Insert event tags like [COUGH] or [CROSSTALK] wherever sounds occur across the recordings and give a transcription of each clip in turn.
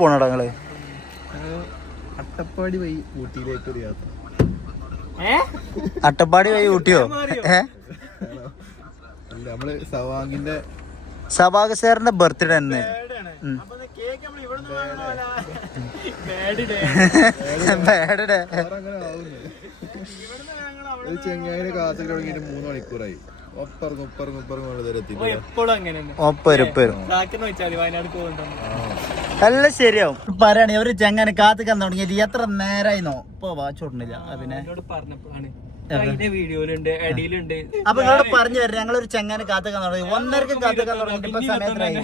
പോണടാ നിങ്ങൾ അട്ടപ്പാടി വഴി ഊട്ടിയിലേക്ക് ഒരു യാത്ര അട്ടപ്പാടി വഴി ഊട്ടിയോ? നമ്മൾ സവാങ്ങിന്റെ സവാഗ് സാറിന്റെ ബർത്ത്ഡേ തന്നെ ചെങ്ങായിനെ കാത്തു തുടങ്ങിയിട്ട് മൂന്ന് മണിക്കൂറായി. എല്ലാം ശരിയാവും. പറയണേ ഒരു ചെങ്ങനെ കാത്തു കന്നു തുടങ്ങിയത് എത്ര നേരായിന്നോ? ഇപ്പൊ വാച്ച് പിന്നെ പറഞ്ഞപ്പോഴാണ്. അതിന്റെ വീഡിയോയിലുണ്ട് അടിയിലുണ്ട്. അപ്പൊ നിങ്ങളോട് പറഞ്ഞു തരാം ഞങ്ങളൊരു ചെങ്ങനെ കാത്തുക്കാൻ കന്നു തുടങ്ങി ഒന്നരക്ക് കാത്തുക്കാൻ തുടങ്ങിയിട്ട് ഇപ്പൊ സമയത്തിനായി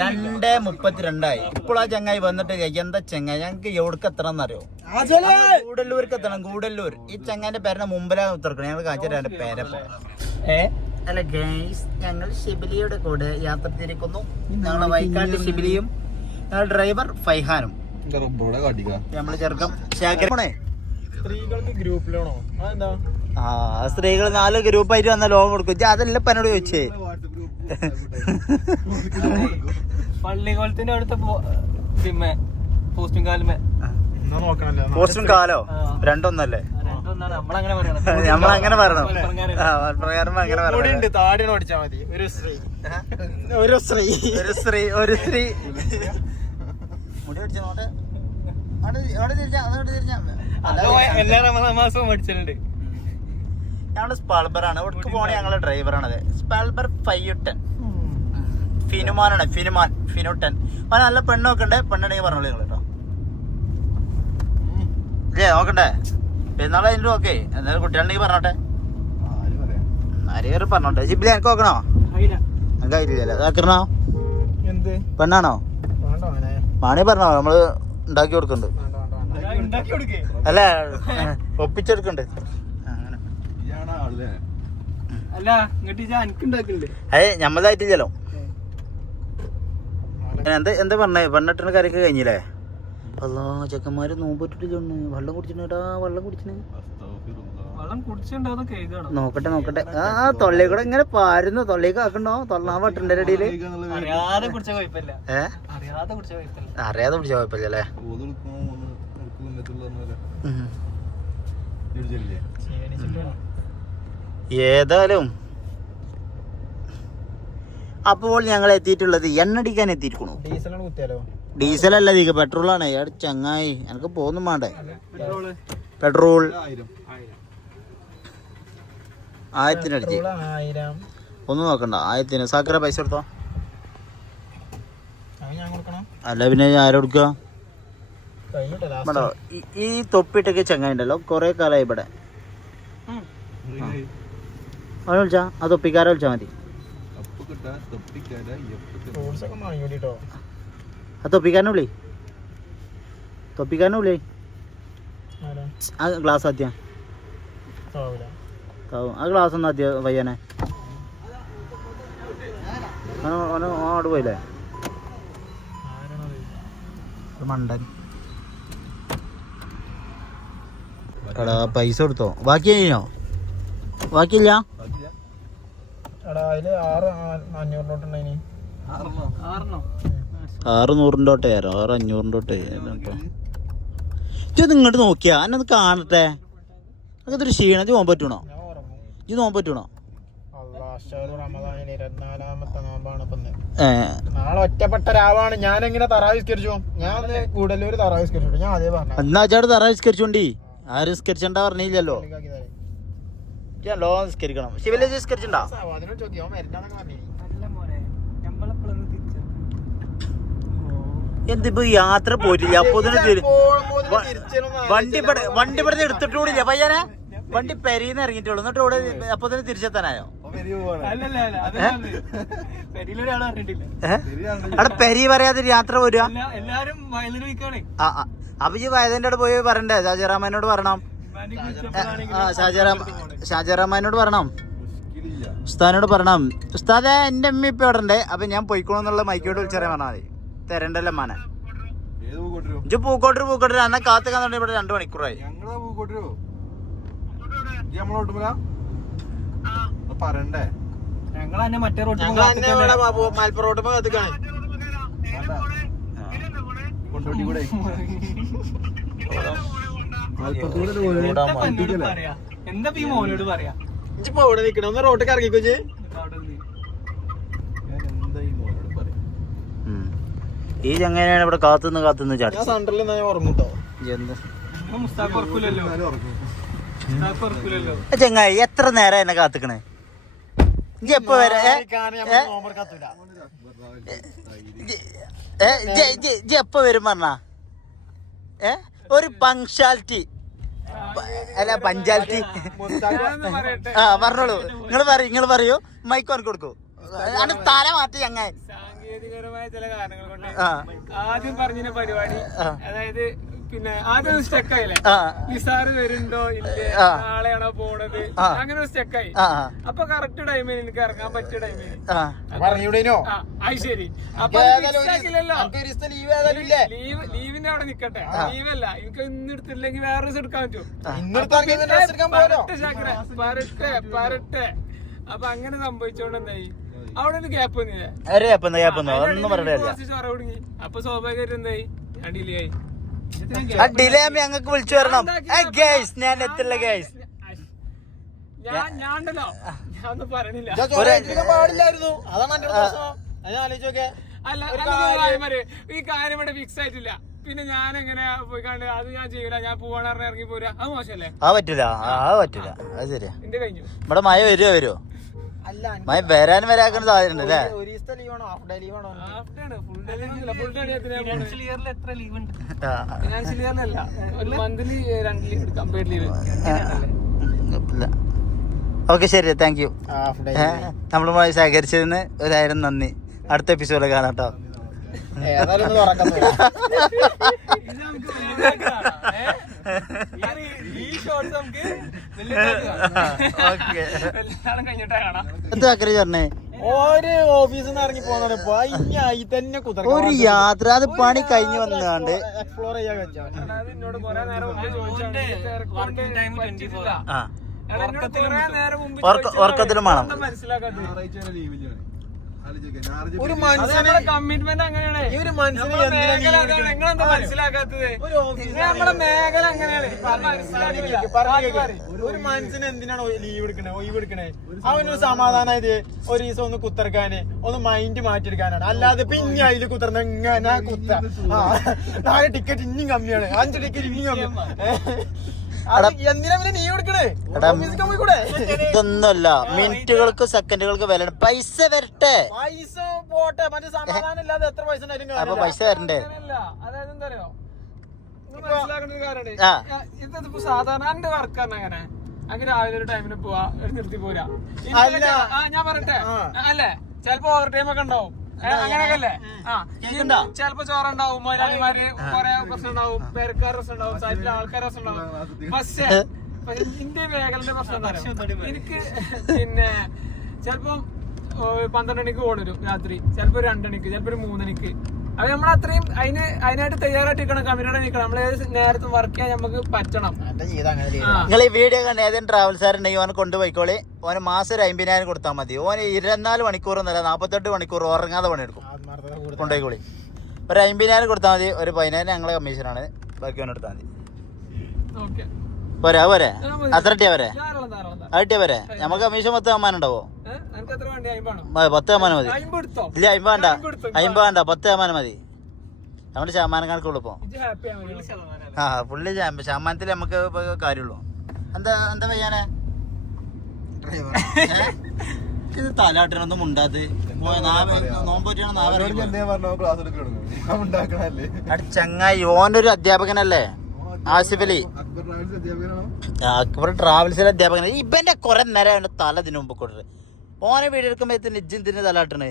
രണ്ടേ മുപ്പത്തിരണ്ടായി. ഇപ്പോൾ ആ ചെങ്ങായി വന്നിട്ട് എന്താ ചെങ്ങായി? ഞങ്ങൾക്ക് എവിടേക്ക് എത്തണം എന്നറിയോ? കൂടല്ലൂർക്ക് എത്തണം കൂടല്ലൂർ ഈ ചെങ്ങാന്റെ പേരിന്റെ മുമ്പിലാണ് ഉത്തർക്കണം ഞങ്ങൾ കാച്ചിട്ട് പേരെ ഏ? അല്ല ഗൈസ് ഞങ്ങൾ ഷിബിലിയുടെ കൂടെ യാത്ര തിരിക്കുന്നു ഞങ്ങളെ വൈക്കാട്ട് ഷിബിലിയും ഞങ്ങളുടെ ഡ്രൈവർ ഫൈഹാനും. നമ്മൾ ചെറുക്കം ശേഖരമണേ സ്ത്രീകൾക്ക് ഗ്രൂപ്പിലാണോ? അതെന്താ? ആ സ്ത്രീകൾ നാല് ഗ്രൂപ്പായിട്ട് വന്ന ലോൺ കൊടുക്കും അതെല്ലാം എന്നോട് ചോദിച്ചേ? പള്ളിക്കോളത്തിന്റെ അടുത്ത പിന്നെ പോസ്റ്റും കാലുമേ. പോസ്റ്റും കാലോ? രണ്ടൊന്നല്ലേ? പറയണം. [LAUGHS] മലപ്പുറംകാരന്മാർ അങ്ങനെ പറയണം. താടിയാണ് ഓടിച്ചാ മതി. ഒരു സ്ത്രീ. ഒരു സ്ത്രീ. ഒരു സ്ത്രീ ഒരു സ്ത്രീ. മുടി അവിടെ തിരിഞ്ഞാ തിരിഞ്ഞാ. എല്ലാ റമദാൻ മാസവും മേടിച്ചിട്ടുണ്ട് ഞങ്ങൾ സ്പാൾബറാണ് ഇവിടേക്ക് പോണ ഞങ്ങളെ ഡ്രൈവറാണ് അതെ. സ്പാൾബർ ഫൈവ് ടെൻ ഫിനുമാനാണ് ഫിനുമാൻ ഫിനുട്ടൻ. അവൻ നല്ല പെണ്ണൊക്കെ ഉണ്ട്. പെണ്ണുണ്ടെങ്കിൽ പറഞ്ഞോളൂ നിങ്ങൾ കേട്ടോ. ഇല്ലേ നോക്കണ്ടേ? പെരുന്നാൾ അതിന്റെ ഓക്കെ എന്തായാലും കുട്ടികളുണ്ടെങ്കിൽ പറഞ്ഞോട്ടെ. ആര് പറയാ ആരെയും പറഞ്ഞോട്ടെ. ജിബിലി എനിക്ക് നോക്കണോ? എന്ത്? പെണ്ണാണോ? മാണി പറഞ്ഞോ നമ്മൾ ഉണ്ടാക്കി കൊടുക്കുന്നുണ്ട് വേണ്ട, വേണ്ട, വേണ്ട. ഉണ്ടാക്കി കൊടുക്കേ അല്ല ഒപ്പിച്ചെടുക്കണ്ട്. അങ്ങനെ. ഇയാളാ ആളല്ലേ അല്ല അതെ എന്താ എന്താ പറഞ്ഞേ? പെണ്ണെട്ടിന് കരക്ക് കഴിഞ്ഞില്ലേ? അല്ലാ ചെക്കന്മാര് നോമ്പിട്ടിട്ടുണ്ട് വെള്ളം കുടിച്ചിട്ടാ വെള്ളം കുടിച്ചിന്. നോക്കട്ടെ നോക്കട്ടെ. ആ തൊള്ളേ കൂടെ ഇങ്ങനെ പാരുന്നു. തൊള്ളേക്ക് ആക്കണ്ടോ? തൊള്ളാ വട്ടുണ്ട് അടിയിൽ അറിയാതെ കുടിച്ച കുഴപ്പമില്ല. അറിയാതെ കുടിച്ച കുഴപ്പമില്ല. അല്ലേ. ഏതായാലും അപ്പോൾ ഞങ്ങൾ എത്തിയിട്ടുള്ളത് എണ്ണടിക്കാൻ എത്തിയിരിക്കണു ഡീസൽ അല്ല ഇത് പെട്രോൾ ആണ് ഏട് ചങ്ങായി. എനിക്ക് പോകുന്നു വേണ്ടേ പെട്രോൾ. ആയിരം. ആയിരത്തിന് അടിച്ച്. ആയിരം. ഒന്നും നോക്കണ്ട. ആയിരത്തിന്. സാക്കര പൈസ എടുത്തോ അല്ല പിന്നെ ആരും കൊടുക്കുക ഈ- തൊപ്പിട്ടൊക്കെ ചങ്ങായി ഉണ്ടല്ലോ കുറെ കാലമായി ഇവിടെ. അവനെ വിളിച്ചാ ആ തൊപ്പിക്കാരെ വിളിച്ചാ മതി. ആ തൊപ്പിക്കാരനെ വിളി. തൊപ്പിക്കാരനെ വിളി. ആ ഗ്ലാസ് ആദ്യം. താവും. ആ ഗ്ലാസ് ഒന്ന് ആദ്യം പയ്യനെ അവന് പോയില്ലേ? മണ്ടൻ. എടാ പൈസ കൊടുത്തോ. ബാക്കി കഴിഞ്ഞോ? ബാക്കിയില്ല? ആറ് നൂറിന്റെ തൊട്ടേ ആറ് അഞ്ഞൂറിന്റെ തൊട്ടേ ഇത് ഇങ്ങോട്ട് നോക്കിയാ എന്നത് കാണട്ടെ. അതൊരു ക്ഷീണം. ഇത് പോകാൻ പറ്റണോ? ഇത് പോകാൻ പറ്റണോ. നാളെ ഒറ്റപ്പെട്ട രാവാണ്. ഞാൻ എങ്ങനെ തറാവിസ്കരിച്ചു ഞാൻ കൂടുതലൂര് തറാവിസ്കരിച്ചു ഞാൻ അതേ പറഞ്ഞു എന്നാ ചേട്ടാ തറ ആരും നിസ്കരിച്ചണ്ട പറഞ്ഞില്ലല്ലോ. ലോ നിസ്കരിക്കണം. ശിവല നിസ്കരിച്ചിണ്ടാ എന്തിപ്പോ യാത്ര പോയിട്ടില്ല? അപ്പൊ വണ്ടി വണ്ടി ഇവിടെ എടുത്തിട്ടൂടില്ല. പയ്യനെ വണ്ടി പെരീന്ന് ഇറങ്ങിയിട്ടുള്ളൂ. എന്നിട്ട് ഇവിടെ അപ്പൊ തന്നെ തിരിച്ചെത്താനായോ? അവിടെ പെരി പറയാതെ യാത്ര പോരുക എല്ലാ- എല്ലാരും അപ്പൊ ഈ വയതിന്റെ അവിടെ പോയി പറയണ്ടേ? ഷാജറാമാനോട് പറയണം. ആ ഷാജറാം ഷാജറാമാനോട് പറയണം. ഉസ്താദിനോട് പറയണം. ഉസ്താദെ എന്റെ അമ്മ ഇപ്പൊ ഇവിടെ ഉണ്ട് അപ്പൊ ഞാൻ പോയിക്കോളെന്നുള്ള മൈക്കോട്ട് വിളിച്ചറിയാൻ പറഞ്ഞാൽ മതി. തരണ്ടല്ലോ മാനെ ഏത് പൂക്കോട്ടരോ? ഇജ്ജ് പൂക്കോട്ടൂർ പൂക്കോട്ടൂർ അന്നെ കാത്തു കന്നുണ്ട് ഇവിടെ രണ്ടു മണിക്കൂറായി. പറയണ്ടേ? ഞങ്ങൾ മറ്റേ റോഡ്. മലപ്പുറം റോഡ്. കൊണ്ടോട്ടി കൂടെ എന്താ പറയാ? എന്താ ഈ മോനോട് പറയാ? ഇപ്പൊ നിക്കണം ഒന്ന് റോട്ടിൽ ഈ ചങ്ങനെയാണ് ഇവിടെ കാത്തുനിന്ന് കാത്തുനിന്ന് ഞാൻ ചാടി സെന്ററിൽ ഞാൻ ഉറങ്ങൂട്ടോ. ചെങ്ങായി എത്ര നേരം എന്നെ കാത്തുക്കണേ? ഇജ്ജ് എപ്പോ വരെ ഏ? ഏ? ഇജ്ജ്- ഏ? ഇജ്ജ്- ഇജ്ജ്- ഇജ്ജ് എപ്പോ വരും പറഞ്ഞ? ഏ ഒരു പങ്ക്ഷ്വാലിറ്റി അല്ല പറയട്ടെ? ആ പറഞ്ഞോളൂ. നിങ്ങൾ പറയൂ നിങ്ങൾ പറയൂ. മൈക്ക് ഓൺ കൊടുക്കൂ. ആണ് തല മാറ്റി ചങ്ങായി സാങ്കേതികപരമായ ചില കാരണങ്ങൾ കൊണ്ട് ആദ്യം പറഞ്ഞ പരിപാടി അതായത് പിന്നെ ആദ്യം സ്റ്റക്കായില്ലേ സ്റ്റെക്കായില്ലേ നിസാറ് വരുന്നുണ്ടോ? ഇല്ലേ. നാളെയാണോ പോണത്? അങ്ങനെ ഒരു സ്റ്റക്കായി അപ്പൊ കറക്റ്റ് ടൈമിന് എനിക്ക് ഇറങ്ങാൻ പറ്റിയ ടൈമിന് അത് ശരി. അപ്പൊ ലീവ് ലീവിന്റെ അവിടെ നിക്കട്ടെ. ലീവല്ല എനിക്ക് ഇന്ന് എടുത്തില്ലെങ്കിൽ വേറെ ദിവസം എടുക്കാൻ പറ്റും. പരട്ടെ പരട്ടെ അപ്പൊ അങ്ങനെ സംഭവിച്ചോണ്ട് എന്തായി? അവിടെ ഒരു ഗ്യാപ്പ് വന്നില്ലേ? ഗ്യാപ്പ് ഒന്നും പറയണ്ട അപ്പൊ സ്വാഭാവികമായിട്ട് എന്തായി? ഞാൻ ഡിലേ ആയി. ആ ഡിലേ ആകുമ്പോ ഞങ്ങൾക്ക് വിളിച്ചു വരണം. ഏ ഗൈസ് ഞാൻ എത്തില്ല ഗൈസ് പാടില്ലായിരുന്നു. അതാണ്. ഈ കാര്യം ഇവിടെ ഫിക്സ് ആയിട്ടില്ല. പിന്നെ ഞാൻ എങ്ങനെ പോയി കണ്ട് അത് ഞാൻ ചെയ്യൂല ഞാൻ പോവാണ് ഇറങ്ങി പോരാ അത് മോശമല്ലേ? ആ പറ്റില്ല ആ പറ്റില്ല പറ്റൂല. അത് ശരിയാ. എന്റെ കഴിഞ്ഞു? ഇവിടെ മഴ വരുമോ വരുമോ അല്ല മഴ വരാൻ വരാക്കുന്ന സാധ്യത അല്ലേ ഒരു ദിവസത്തെ ലീവ് ആണോ? ഹാഫ് ഡേ ലീവ് ആണോ? Full day full day financial ഇയറിൽ എത്ര ലീവ് ഉണ്ട്? ഫിനാൻഷ്യൽ ഇയറിൽ അല്ല. ഒരു മന്ത്ലി രണ്ട് ലീവ് എടുക്കാം. പെയ്ഡ് ലീവ് ഓക്കെ ശരി. താങ്ക് യു ഹാഫ് ഡേ നമ്മളുമായി സഹകരിച്ചതിന് ഒരായിരം നന്ദി. അടുത്ത എപ്പിസോഡിൽ കാണാം കേട്ടോ. ഏതായാലും എന്താ പറഞ്ഞേ ഒരു ഓഫീസിൽ നിന്ന് ഇറങ്ങി ഇപ്പൊ ഇനി തന്നെ കുതിർക്ക ഒരു യാത്ര അത് പണി കഴിഞ്ഞു വന്നാണ്ട് എക്സ്പ്ലോർ ചെയ്യാൻ വെച്ചാ. അതായത് എന്നോട് നേരം മുമ്പ് ചോദിച്ചാണ് വർക്കിംഗ് ടൈം ട്വന്റി ഫോർ ആ. കുറെ നേരം മുമ്പ് ഉറക്ക- ഉറക്കത്തിലും വേണം. മനസ്സിലാക്കാത്തത്? ഒരു കമ്മിറ്റ്മെന്റ് അങ്ങനെയാണ്. ഈ ഒരു. മനസ്സിലാക്കാത്തത്? ഒരു നമ്മുടെ മേഖല അങ്ങനെയാണ്. എന്തിനാണ് ലീവ് എടുക്കണേ? ഒഴിവ് എടുക്കണേ? അവനൊരു സമാധാനമായത് ഒരു ദിവസം ഒന്ന് കുത്തിറക്കാന് ഒന്ന് മൈൻഡ് മാറ്റിയെടുക്കാനാണ്. അല്ലാതെ പിന്നെ അതിൽ കുത്തർന്ന എങ്ങനെ കുത്ത. ആ, നാല് ടിക്കറ്റ് ഇനിയും കമ്മിയാണ്. അഞ്ച് ടിക്കറ്റ് ഇനിയും കമ്മി. ഇതൊന്നുമല്ല. മിനിറ്റുകൾക്ക് സെക്കൻഡുകൾക്ക് വില പൈസ വരട്ടെ. പൈസ പോട്ടെ. മറ്റേ സമാധാനം ഇല്ലാതെ എത്ര പൈസ അപ്പൊ. പൈസ വരണ്ടേ. അതായത് എന്താ അറിയോ? ഇതിപ്പോ സാധാരണ എന്റെ വർക്കാണ് അങ്ങനെ. അങ്ങനെ രാവിലെ ഒരു ടൈമിന് പോവാ നിർത്തി പോരാ. ഞാൻ പറയട്ടെ. അല്ലേ? ചെലപ്പോ ഓവർ ടൈം ഒക്കെ ഉണ്ടാവും. ഏ, ആ? ചിലപ്പോ ചോറുണ്ടാവും മൊരാളിമാര് കൊറേ പ്രശ്നം ഉണ്ടാവും പേരക്കാർ പ്രശ്നം ഉണ്ടാവും സൈറ്റിലെ ആൾക്കാർ പ്രശ്നം ഉണ്ടാവും പക്ഷേ പക്ഷേ ഇന്ത്യ മേഖലന്റെ പ്രശ്നം എനിക്ക് പിന്നെ ചിലപ്പോ പന്ത്രണ്ട് മണിക്ക് ഓടും രാത്രി. ചിലപ്പോ രണ്ടണിക്ക് ചിലപ്പോ ഒരു മൂന്നണിക്ക്. അത് നമ്മൾ അത്രയും അതിന് അതിനായിട്ട് തയ്യാറായിട്ട് നിൽക്കണം കമ്പനിയോടെ നിൽക്കണം നമ്മൾ ഏത് നേരത്തും വർക്ക് ചെയ്യാൻ നമുക്ക് പറ്റണം. നിങ്ങൾ ഈ വീഡിയോ കണ്ട ഏതെങ്കിലും ട്രാവൽസാരുണ്ടെങ്കിൽ ഓനെ കൊണ്ടുപോയിക്കോളി. ഓന് മാസം ഒരു അമ്പതിനായിരം കൊടുത്താൽ മതി. ഓന് ഇരുപത്തിനാല് മണിക്കൂർ എന്നല്ല നാൽപ്പത്തെട്ട് മണിക്കൂർ ഉറങ്ങാതെ പണിയെടുക്കും. കൊണ്ടുപോയിക്കോളി. ഒരു അമ്പതിനായിരം കൊടുത്താൽ മതി. ഒരു പതിനായിരം ഞങ്ങളെ കമ്മീഷനാണ് ബാക്കി ഓനെ എടുത്താൽ മതി. ഓക്കെ. പോരാ പോരെ. അത്ര ഇട്ടിയാ പോരെ. അത് ഇട്ടിയാ പോരെ? നമുക്ക് കമ്മീഷൻ പത്ത് ശതമാനം മതി, പത്ത് ശതമാനം മതി. ഇല്ല അമ്പത് വേണ്ട. അമ്പത് വേണ്ട. പത്ത് ശതമാനം മതി. നമ്മുടെ ശതമാനം കണക്കുള്ളൂ ഇപ്പൊ. ഇത് ഹാപ്പി ആവാൻ ആ പുള്ളി ശത- ശതമാനത്തിൽ നമുക്ക് കാര്യമുള്ളൂ. എന്താ എന്താ പയ്യാനെ? ഇത് തലാട്ടനൊന്നും ഉണ്ടാത് ചങ്ങായി ഓനൊരു ഒരു അധ്യാപകനല്ലേ? ആസിഫ് അലി അക്ബർ ട്രാവൽസിലെ അധ്യാപകൻ ഇവന്റെ കുറെ നേരം തല ഇതിനു മുമ്പ് കൊടുത്ത്. ഓനെ വീട് എടുക്കുമ്പോ ഇജ്ജ് തലാട്ടണേ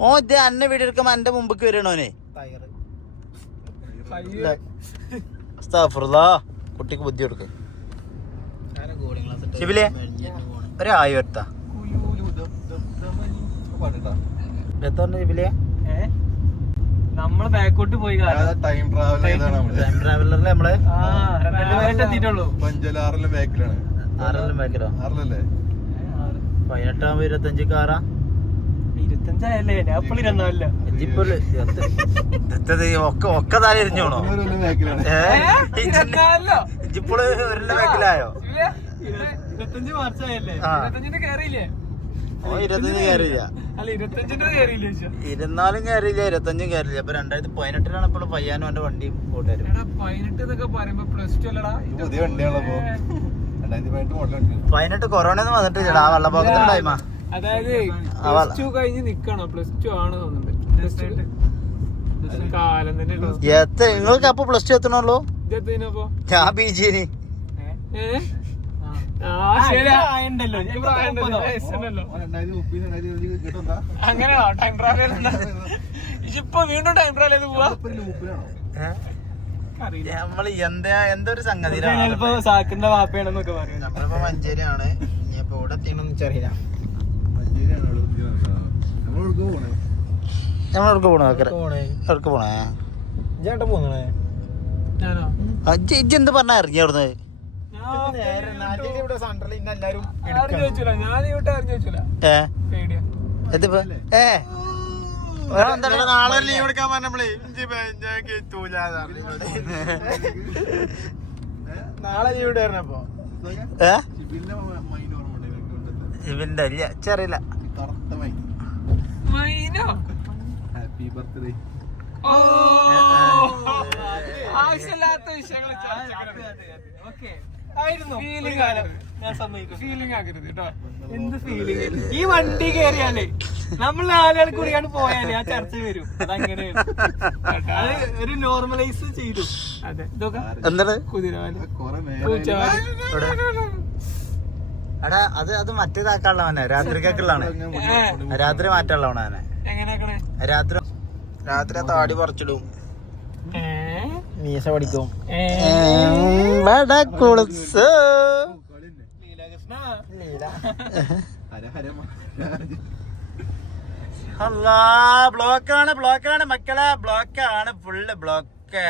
ഓ ഇത് അന്നെ വീട് എടുക്കുമ്പോ എന്റെ മുമ്പ് വരണോനെ. കുട്ടിക്ക് ബുദ്ധി കൊടുക്ക ശിബിലേ? ഒരു ആയി വരുത്താ എത്ര ശിബിലേ ഏ നമ്മൾ ബാക്കോട്ട് പോയി ടൈം ട്രാവൽ ചെയ്താണ് ടൈം ട്രാവലറിൽ നമ്മൾ. എത്തിയിട്ടുള്ളൂ. പഞ്ചലാറിലും ബാക്കിലാണ്. ആറിലും ബാക്കിലോ? ആറിലല്ലേ? പതിനെട്ടാകുമ്പോ ഇരുപത്തഞ്ച് കാറാ? ഇജിപ്പോൾ എത്തത് ഒക്കെ ഒക്കെ തല എരിഞ്ഞോണോ ഒരു ബാക്കിലായോ? ഇരുപത്തഞ്ച് മാർച്ചായല്ലേ. ഇരുപത്തഞ്ചിന്റെ കയറിയില്ലേ ഇരുന്നാലും കയറിയില്ല ഇരുപത്തഞ്ചും കയറിയില്ല. അപ്പൊ രണ്ടായിരത്തി പതിനെട്ടിലാണ് ഇപ്പോൾ പയ്യാനും എന്റെ വണ്ടി കൂട്ടുകാരും. എടാ പതിനെട്ട് കൊറോണ ഒന്നും വന്നിട്ടില്ലടാ ആ വെള്ളപ്പൊക്കത്തിന്റെ ടൈമാ അതായത് പ്ലസ് ടു കഴിഞ്ഞ് നിക്കണോ? പ്ലസ് ടു ആണ് തോന്നുന്നുണ്ട്. പ്ലസ് ടു കാലം തന്നെ ഉള്ളൂ. എത്ര നിങ്ങൾക്ക് അപ്പൊ പ്ലസ് ടു എത്തണല്ലോ ഞാൻ ബി ജിന് അങ്ങനെയാണോ? ടൈം ട്രാവൽ ഇപ്പൊ വീണ്ടും ടൈം ട്രാവൽ ചെയ്ത് പോവാ. ലൂപ്പിലാണോ നമ്മൾ എന്താ എന്തൊരു സംഗതി സാക്കിന്റെ വാപ്പയാണെന്നൊക്കെ പറയും നമ്മളിപ്പോ മഞ്ചേരിയാണ്. ഇനിയിപ്പോ ഇവിടെ എത്തിയണമെന്ന് വെച്ചറിയില്ല പോണേ? പോണേ? പോണേ? എവിടക്ക് പോണേ? ഇജ്ജ് ഇജ്ജ് എന്ത് പറഞ്ഞ? ഇറങ്ങി അവിടുന്ന്. നാളെ ലീവ് എടുക്കാൻ പറഞ്ഞപ്പോഴേ നാളെ ലീവ് ഇടായിരുന്നപ്പോ. ഇവന്റെ ഇല്ല ചെറിയില്ല ഹാപ്പി ബർത്ത്ഡേ ഓ ആവശ്യമില്ലാത്ത വിഷയങ്ങൾ ആയിരുന്നു. ഫീലിംഗ് ഞാൻ സമ്മതിക്കും. ഫീലിംഗ് ആകരുത് കേട്ടോ. എന്ത് ഫീലിംഗ് ഈ വണ്ടി കയറിയാലേ നമ്മൾ നാലാൾ കൂടിയാണ് പോയാലേ ആ ചർച്ച വരും. അതങ്ങനെ അത് ഒരു നോർമലൈസ് ചെയ്തു. അതെ. എന്താണ്? കുതിരവാൽ. കൊറേ പൂച്ചവാൽ. എടാ. അത് അത് മറ്റേതാക്കാനുള്ളവനെ. രാത്രിക്കൊക്കെയുള്ളവനെ രാത്രി മാറ്റാനുള്ളവനെ എങ്ങനെയാക്കണേ? രാത്രി രാത്രി താടി പറിച്ചിടും. ഏ. മീസ പഠിക്കും. ബ്ലോക്കാണ് ബ്ലോക്കാണ് മക്കളെ. ബ്ലോക്കാണ് ഫുള്ള് ബ്ലോക്ക്.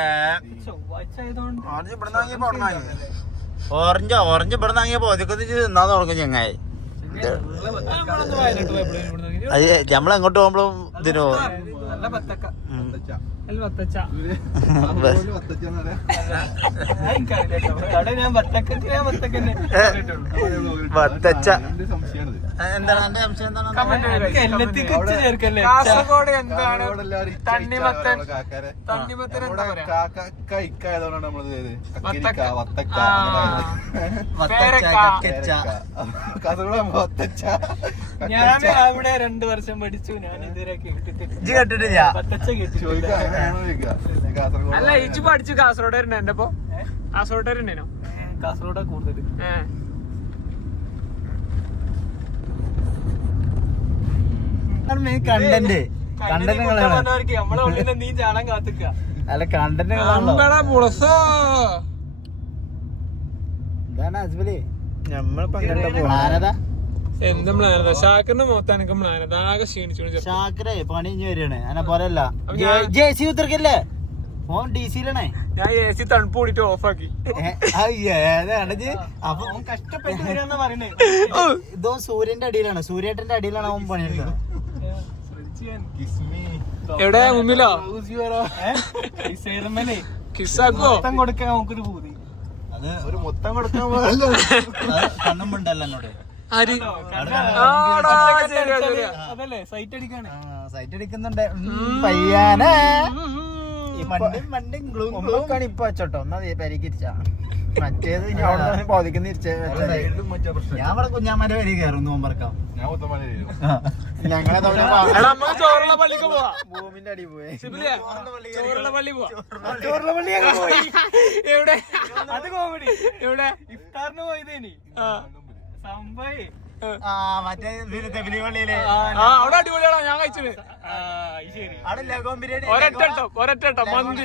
ഓറഞ്ച് ഇവിടെ ഓറഞ്ച് ഓറഞ്ച് ഇവിടെ നിന്നാങ്ങിയപ്പോ പോതിക്കൊത്തി തിന്നാൻ തുടങ്ങും ചങ്ങായി. നമ്മളെങ്ങോട്ട് പോകുമ്പോഴും ഇതിനോ നല്ല കാസർഗോഡ് എന്താണ്? അവിടെ തണ്ണിമത്തൻ. തണ്ണിമത്തൻ കാസർഗോഡ് വത്തച്ച. ഞാൻ അവിടെ രണ്ടു വർഷം പഠിച്ചു. ഞാൻ ഇതുവരെ കേട്ടിട്ട് കേട്ടിട്ടില്ല. അല്ല ഇജ്ജ് പഠിച്ചു കാസർഗോഡ് എന്റെ അപ്പൊ കാസർഗോഡ് വരണേനോ കാസർഗോഡാ കൂടുതൽ കണ്ടന്റ് കണ്ടന്റ് നമ്മളെ ഉള്ളിൽ നീ ചാടാൻ കാത്തിക്ക. അല്ല കണ്ടന്റ് ഇതാണ് നമ്മളിപ്പോ എന്തും പ്ലാനതാ ഷാക്കിന്റെ മൊത്തം എനിക്ക് പ്ലാനത ആകെ ക്ഷീണിച്ചു ഷാക്കരെ പണി ഇഞ്ഞ് വരികയാണ് എന്നെ പോലെയല്ല. അപ്പൊ ഞാൻ- ജെ സി ഉത്തർക്കല്ലേ ഓൻ ഡി സിയിലാണേ ഞാൻ എ സി തണുപ്പ് കൂടിട്ട് ഓഫാക്കി അപ്പൊ കഷ്ടപ്പെട്ട് [LAUGHS] വരാന്നാ പറയണേ. ഇതോ സൂര്യന്റെ അടിയിലാണ്. സൂര്യേട്ടന്റെ അടിയിലാണ് അവൻ പണിയെടുക്കുന്നത് എവിടെ? മുമ്പിലോ? സേതമ്മനെ കിസ്സാക്കോ മൊത്തം കൊടുക്കാൻ നമുക്കൊരു പൂതി. അത് ഒരു മൊത്തം കൊടുക്കാൻ കണ്ണും കണ്ണുമുണ്ടല്ലോ എന്നോട്. ആര് അവിടെ. അതല്ലേ? സൈറ്റ് അടിക്കാണ് സൈറ്റ് അടിക്കുന്നുണ്ട്. പയ്യാനെ. മണ്ടും ഇപ്പൊ വെച്ചോട്ടോ. എന്നാ പരിഹരിച്ച മറ്റേത് ഇനി അവിടെ ബോധിക്കുന്ന ഞാൻ ഇവിടെ കുഞ്ഞാമാരെ വരി കയറും നോമ്പറക്കാം ഞങ്ങളെ തമ്മിൽ എടാ, നമുക്ക് ചോറുള്ള പള്ളിക്ക് പോവാ. ഭൂമിന്റെ അടി പോയി ചോറുള്ള പള്ളി ചോറുള്ള പള്ളി പോയി എവിടെ? അത് കോമഡി എവിടെ? ഇഫ്താറിന് പോയതേനി. അവിടെ അടിപൊളിയാണോ? ഞാൻ കഴിച്ചത് ഒരട്ടോ ഒരട്ടോ മന്തി.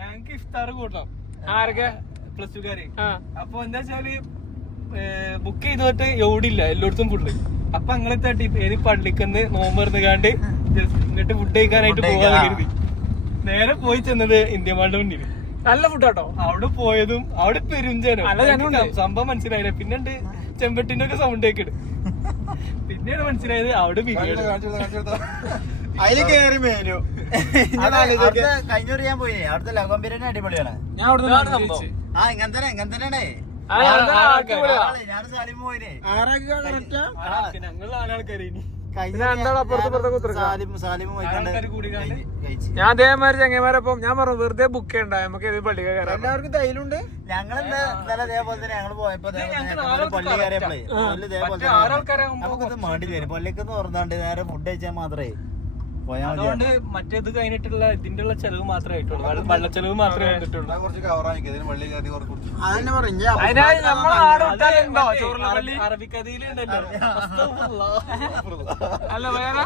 ഞങ്ങക്ക് ഇഫ്താർ കൂട്ടാം ആരൊക്കെ? പ്ലസ് ടുക്കാര്. അപ്പൊ എന്താ വെച്ചാൽ ബുക്ക് ചെയ്തോട്ട് എവിടില്ല എല്ലായിടത്തും ഫുഡ് അപ്പൊ അങ്ങനെ തട്ടി ഏത് പള്ളിക്കന്ന് നോമ്പറന്ന് കാണ്ട് എന്നിട്ട് ഫുഡ് കഴിക്കാനായിട്ട് പോകാൻ. കരുതി. നേരെ പോയി ചെന്നത് ഇന്ത്യ മാളുടെ മുന്നിൽ നല്ല ഫുഡ് കേട്ടോ അവിടെ പോയതും അവിടെ പെരുഞ്ചനം. സംഭവം മനസ്സിലായില്ല പിന്നെണ്ട് ചെമ്പട്ടിന്റെ ഒക്കെ സൗണ്ട് ഒക്കെ പിന്നെയാണ് മനസ്സിലായത് അവിടെ ബിരിയാണി അതിൽ കേറി മേനു കഴിഞ്ഞൂറ് ഞാൻ പോയി അവിടുത്തെ ലഗോൺ ബിരിയാണി അടിപൊളിയാണ് ഞാൻ അവിടെ ആ ഇങ്ങനെ തന്നെ ഇങ്ങനെ തന്നെയാണേ. ഞാൻ സാലിം പോയിനെ ഞങ്ങൾ നാലാൾക്കാര് ഞാൻ അതേമാതിരി ചങ്ങന്മാരപ്പം ഞാൻ പറഞ്ഞു വെറുതെ ബുക്ക് ചെയ്യണ്ട നമുക്ക് ഏത് പള്ളി കയറാം. എല്ലാവർക്കും തൈലുണ്ട്. ഞങ്ങൾ ഇന്ന് ഇന്നലെ അതേപോലെ തന്നെ ഞങ്ങൾ പോയപ്പോ പള്ളി കയറിയപ്പോഴേ നമുക്കിത് മടി വരും. പള്ളിക്ക് തുറന്നാണ്ട് നേരെ ഫുഡ് കഴിച്ചാൽ മാത്രമേ അതുകൊണ്ട് മറ്റേത് കഴിഞ്ഞിട്ടുള്ള ഇതിന്റെ ഉള്ള ചെലവ് മാത്രമേ ആയിട്ടുള്ളൂ. വെള്ള- ചെലവ് മാത്രമേ വന്നിട്ടുള്ളൂ. അല്ല. വേറെ?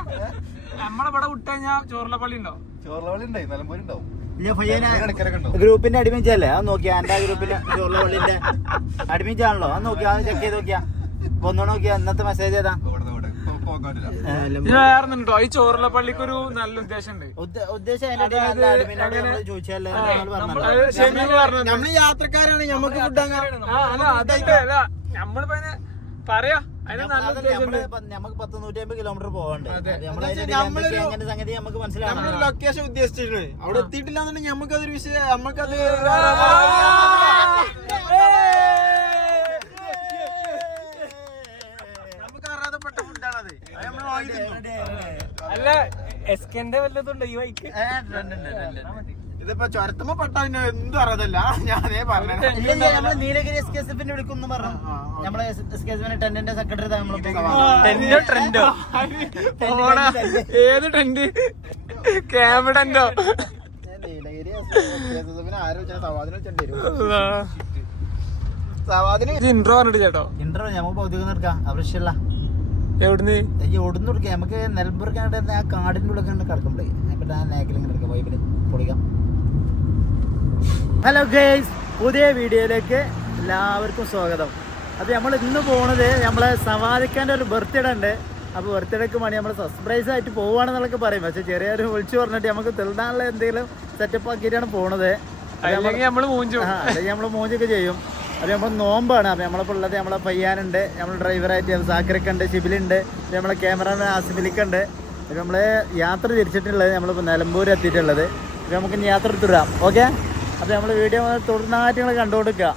നമ്മളിവിടെ വിട്ട് കഴിഞ്ഞാൽ ചോറുള്ളപ്പള്ളി ഉണ്ടോ? ചോറുള്ള ഉണ്ടായി നിലമ്പൂരി ഉണ്ടാവും ഗ്രൂപ്പിന്റെ അടിമിച്ചല്ലേ അത് നോക്കിയാ. എന്റെ ആ ഗ്രൂപ്പിന്റെ പള്ളിന്റെ അടിമിച്ചാണല്ലോ അത് നോക്കിയാ. ചെക്ക് ചെയ്ത് നോക്കിയാ. ഒന്നു നോക്കിയാ? ഇന്നത്തെ മെസ്സേജ് ഏതാ? ഈ ചോറുള്ള പള്ളിക്ക് ഒരു നല്ല ഉദ്ദേശം ഉണ്ട് നമ്മൾ യാത്രക്കാരാണ് ഫുഡ് അങ്ങനെ നമ്മളിപ്പോ പറയാ. നമുക്ക് പത്ത് നൂറ്റി അമ്പത് കിലോമീറ്റർ പോകണ്ടേ? സംഗതി നമുക്ക് ലൊക്കേഷൻ ഉദ്ദേശിച്ചിട്ടുണ്ട് അവിടെ എത്തിയിട്ടില്ല എന്നുണ്ടെങ്കിൽ നമുക്ക് അതൊരു വിഷയം നമുക്കത് നമുക്ക് അർഹതപ്പെട്ട ഫുഡാണത് അത് നമ്മൾ വാങ്ങി തിന്നും അല്ല എസ്കെന്റെ വല്ലതുണ്ടോ ഈ ഉണ്ട്. ഇതിപ്പോ ചുരത്തുമ്പോ പെട്ട പിന്നെ എന്തും അറിയത്തില്ല. ഞാനേ പറഞ്ഞത് നമ്മൾ നീലഗിരി എസ് കെ എസ് എഫിന്റെ വിളിക്കുന്നു പറഞ്ഞു. നമ്മളെ എസ് കെ എസ് ടെന്റിന്റെ സെക്രട്ടറി ടെന്റോ ട്രെൻഡോ? ഏത് ട്രെൻഡ് ക്യാമറോ ഇൻട്രോ പറഞ്ഞിട്ട് ചേട്ടോ. ഇൻട്രോ ഞമ്മക്ക് ഭൗതികം നിർക്കാം. ആവശ്യമില്ല എവിടുന്ന്? ഒടുന്ന് കൊടുക്കാം നമുക്ക് നിലമ്പൂർക്കാണ്ട് ആ കാടിന്റെ ഉള്ളിൽ കണ്ട് കിടക്കുമ്പോഴേ പിന്നെ ആ നേക്കിലിങ്ങനെ എടുക്കാം വൈബിൽ പൊളിക്കാം. ഹലോ ഗേസ് പുതിയ വീഡിയോയിലേക്ക് എല്ലാവർക്കും സ്വാഗതം. അപ്പോൾ നമ്മൾ ഇന്ന് പോണത് നമ്മളെ സവാദിക്കാന്റെ ഒരു ബർത്ത്ഡേ ഉണ്ട്. അപ്പോൾ ബർത്ത്ഡേക്ക് വേണി നമ്മൾ സർപ്രൈസ് ആയിട്ട് പോവുകയാണെന്നുള്ളതൊക്കെ പറയും. പക്ഷെ ചെറിയൊരു വിളിച്ചു പറഞ്ഞിട്ട് നമുക്ക് തിരുനാളിൽ എന്തെങ്കിലും സെറ്റപ്പ് ആക്കിയിട്ടാണ് പോണത്. അല്ലെങ്കിൽ നമ്മൾ മൂഞ്ചൊക്കെ ചെയ്യും. അത് നമ്മൾ നോമ്പാണ്. അപ്പോൾ നമ്മളിപ്പോൾ ഉള്ളത് നമ്മളെ പയ്യാനുണ്ട്. നമ്മൾ ഡ്രൈവറായിട്ട് സാക്കരൊക്കെ ഉണ്ട് ഷിബിലുണ്ട് പിന്നെ നമ്മളെ ക്യാമറമാൻ ആസിഫിലിക്കുണ്ട്. അപ്പം നമ്മൾ യാത്ര തിരിച്ചിട്ടുള്ളത് നമ്മളിപ്പോൾ നിലമ്പൂർ എത്തിയിട്ടുള്ളത്. അപ്പം നമുക്ക് ഇനി യാത്ര എടുത്തിടാം ഓക്കെ അപ്പോൾ നമ്മൾ വീഡിയോ തുടർന്നായിട്ട് നിങ്ങൾ കണ്ടുകൊടുക്കുക.